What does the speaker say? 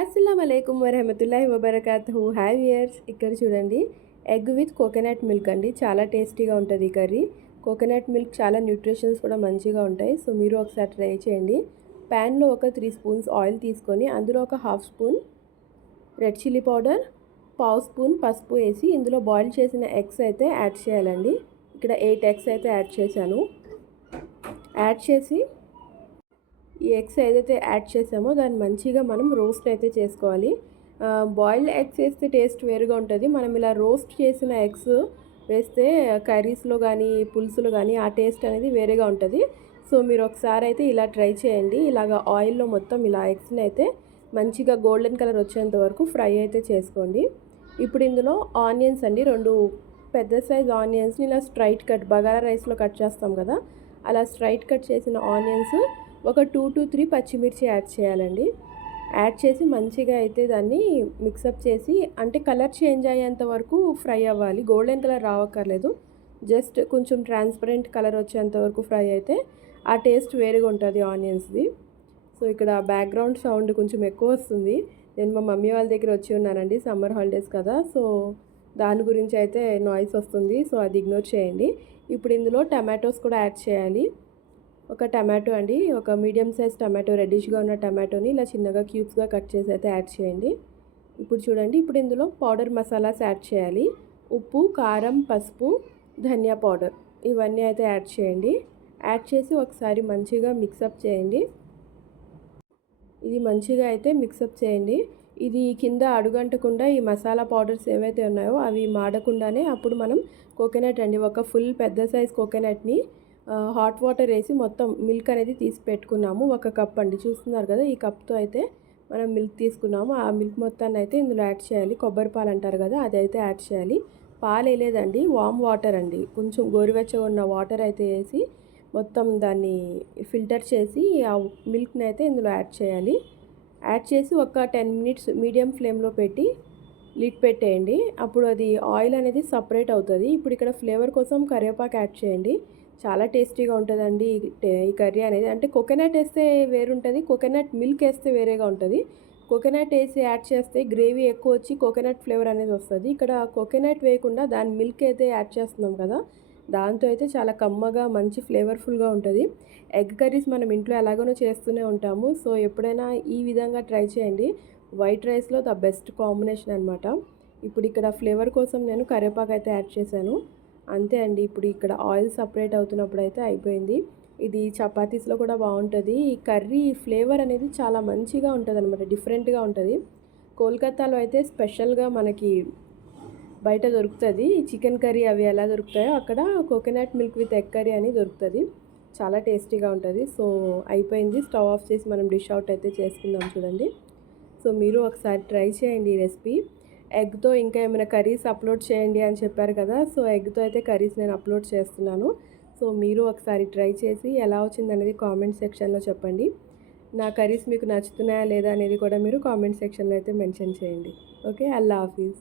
అస్సలం వలైకుం వరహమతుల్లాహి వబర్కాతుహు. Hi viewers, ఇక్కడ చూడండి ఎగ్ విత్ కోకోనట్ మిల్క్ అండి. చాలా టేస్టీగా ఉంటుంది ఈ కర్రీ. కోకోనట్ మిల్క్ చాలా న్యూట్రిషన్స్ కూడా మంచిగా ఉంటాయి. సో మీరు ఒకసారి ట్రై చేయండి. ప్యాన్లో ఒక 3 స్పూన్స్ ఆయిల్ తీసుకొని అందులో ఒక half spoon red chilli powder, పావు స్పూన్ పసుపు వేసి ఇందులో బాయిల్ చేసిన ఎగ్స్ అయితే యాడ్ చేయాలండి. ఇక్కడ 8 ఎగ్స్ అయితే యాడ్ చేశాను. యాడ్ చేసి ఈ ఎగ్స్ ఏదైతే యాడ్ చేసామో దాన్ని మంచిగా మనం రోస్ట్ అయితే చేసుకోవాలి. బాయిల్డ్ ఎగ్స్ వేస్తే టేస్ట్ వేరుగా ఉంటుంది. మనం ఇలా రోస్ట్ చేసిన ఎగ్స్ వేస్తే కర్రీస్లో కానీ పులుసులో కానీ ఆ టేస్ట్ అనేది వేరేగా ఉంటుంది. సో మీరు ఒకసారి అయితే ఇలా ట్రై చేయండి. ఇలాగ ఆయిల్లో మొత్తం ఇలా ఎగ్స్ని అయితే మంచిగా గోల్డెన్ కలర్ వచ్చేంత వరకు ఫ్రై అయితే చేసుకోండి. ఇప్పుడు ఇందులో ఆనియన్స్ అండి, 2 పెద్ద సైజ్ ఆనియన్స్ని ఇలా స్ట్రైట్ కట్, బగారా రైస్లో కట్ చేస్తాం కదా, అలా స్ట్రైట్ కట్ చేసిన ఆనియన్స్, ఒక 2 to 3 పచ్చిమిర్చి యాడ్ చేయాలండి. యాడ్ చేసి మంచిగా అయితే దాన్ని మిక్సప్ చేసి, అంటే కలర్ చేంజ్ అయ్యేంత వరకు ఫ్రై అవ్వాలి. గోల్డెన్ కలర్ రావక్కర్లేదు, జస్ట్ కొంచెం ట్రాన్స్పరెంట్ కలర్ వచ్చేంత వరకు ఫ్రై అయితే ఆ టేస్ట్ వేరుగా ఉంటుంది ఆనియన్స్ది. సో ఇక్కడ బ్యాక్గ్రౌండ్ సౌండ్ కొంచెం ఎక్కువ వస్తుంది. నేను మా మమ్మీ వాళ్ళ దగ్గర వచ్చి ఉన్నానండి, సమ్మర్ హాలిడేస్ కదా, సో దాని గురించి అయితే నాయిస్ వస్తుంది. సో అది ఇగ్నోర్ చేయండి. ఇప్పుడు ఇందులో టమాటోస్ కూడా యాడ్ చేయాలి. ఒక టమాటో అండి, ఒక మీడియం సైజ్ టమాటో, రెడ్డిష్గా ఉన్న టమాటోని ఇలా చిన్నగా క్యూబ్స్గా కట్ చేసి అయితే యాడ్ చేయండి. ఇప్పుడు చూడండి, ఇప్పుడు ఇందులో పౌడర్ మసాలాస్ యాడ్ చేయాలి. ఉప్పు, కారం, పసుపు, ధనియా పౌడర్ ఇవన్నీ అయితే యాడ్ చేయండి. యాడ్ చేసి ఒకసారి మంచిగా మిక్సప్ చేయండి. ఇది మంచిగా అయితే మిక్సప్ చేయండి. ఇది కింద అడుగంటకుండా ఈ మసాలా పౌడర్స్ ఏవైతే ఉన్నాయో అవి మాడకుండానే అప్పుడు మనం కోకోనట్ అండి, ఒక ఫుల్ పెద్ద సైజ్ కోకోనట్ని హాట్ వాటర్ వేసి మొత్తం మిల్క్ అనేది తీసి పెట్టుకున్నాము. 1 కప్ అండి, చూస్తున్నారు కదా, ఈ కప్తో అయితే మనం మిల్క్ తీసుకున్నాము. ఆ మిల్క్ మొత్తాన్ని అయితే ఇందులో యాడ్ చేయాలి. కొబ్బరి పాలు అంటారు కదా, అది అయితే యాడ్ చేయాలి. పాలు వేయలేదండి, వామ్ వాటర్ అండి, కొంచెం గోరువెచ్చగా ఉన్న వాటర్ అయితే వేసి మొత్తం దాన్ని ఫిల్టర్ చేసి ఆ మిల్క్ని అయితే ఇందులో యాడ్ చేయాలి. యాడ్ చేసి ఒక 10 minutes మీడియం ఫ్లేమ్లో పెట్టి లిడ్ పెట్టేయండి. అప్పుడు అది ఆయిల్ అనేది సపరేట్ అవుతుంది. ఇప్పుడు ఇక్కడ ఫ్లేవర్ కోసం కరివేపాకు యాడ్ చేయండి. చాలా టేస్టీగా ఉంటుందండి ఈ కర్రీ అనేది. అంటే కోకోనట్ వేస్తే వేరుంటుంది, కోకోనట్ మిల్క్ వేస్తే వేరేగా ఉంటుంది. కోకోనట్ వేసి యాడ్ చేస్తే గ్రేవీ ఎక్కువ వచ్చి కోకోనట్ ఫ్లేవర్ అనేది వస్తుంది. ఇక్కడ కోకోనట్ వేయకుండా దాని మిల్క్ అయితే యాడ్ చేస్తున్నాం కదా, దాంతో అయితే చాలా కమ్మగా మంచి ఫ్లేవర్ఫుల్గా ఉంటుంది. ఎగ్ కర్రీస్ మనం ఇంట్లో ఎలాగోనో చేస్తూనే ఉంటాము. సో ఎప్పుడైనా ఈ విధంగా ట్రై చేయండి. వైట్ రైస్లో ద బెస్ట్ కాంబినేషన్ అనమాట. ఇప్పుడు ఇక్కడ ఫ్లేవర్ కోసం నేను కరివేపాకు అయితే యాడ్ చేశాను. అంతే అండి, ఇప్పుడు ఇక్కడ ఆయిల్ సపరేట్ అవుతున్నప్పుడు అయితే అయిపోయింది. ఇది చపాతీస్లో కూడా బాగుంటుంది. ఈ కర్రీ ఫ్లేవర్ అనేది చాలా మంచిగా ఉంటుంది అనమాట, డిఫరెంట్గా ఉంటుంది. కోల్కతాలో అయితే స్పెషల్గా మనకి బయట దొరుకుతుంది చికెన్ కర్రీ, అవి ఎలా దొరుకుతాయో అక్కడ coconut milk with egg curry అని దొరుకుతుంది. చాలా టేస్టీగా ఉంటుంది. సో అయిపోయింది, స్టవ్ ఆఫ్ చేసి మనం డిష్ అవుట్ అయితే చేసుకుందాం చూడండి. సో మీరు ఒకసారి ట్రై చేయండి ఈ రెసిపీ. ఎగ్తో ఇంకా ఏమైనా కర్రీస్ అప్లోడ్ చేయండి అని చెప్పారు కదా, సో ఎగ్తో అయితే కర్రీస్ నేను అప్లోడ్ చేస్తున్నాను. సో మీరు ఒకసారి ట్రై చేసి ఎలా వచ్చింది అనేది కామెంట్ సెక్షన్లో చెప్పండి. నా కర్రీస్ మీకు నచ్చుతున్నాయా లేదా అనేది కూడా మీరు కామెంట్ సెక్షన్లో అయితే మెన్షన్ చేయండి. ఓకే, అల్లా హాఫీజ్.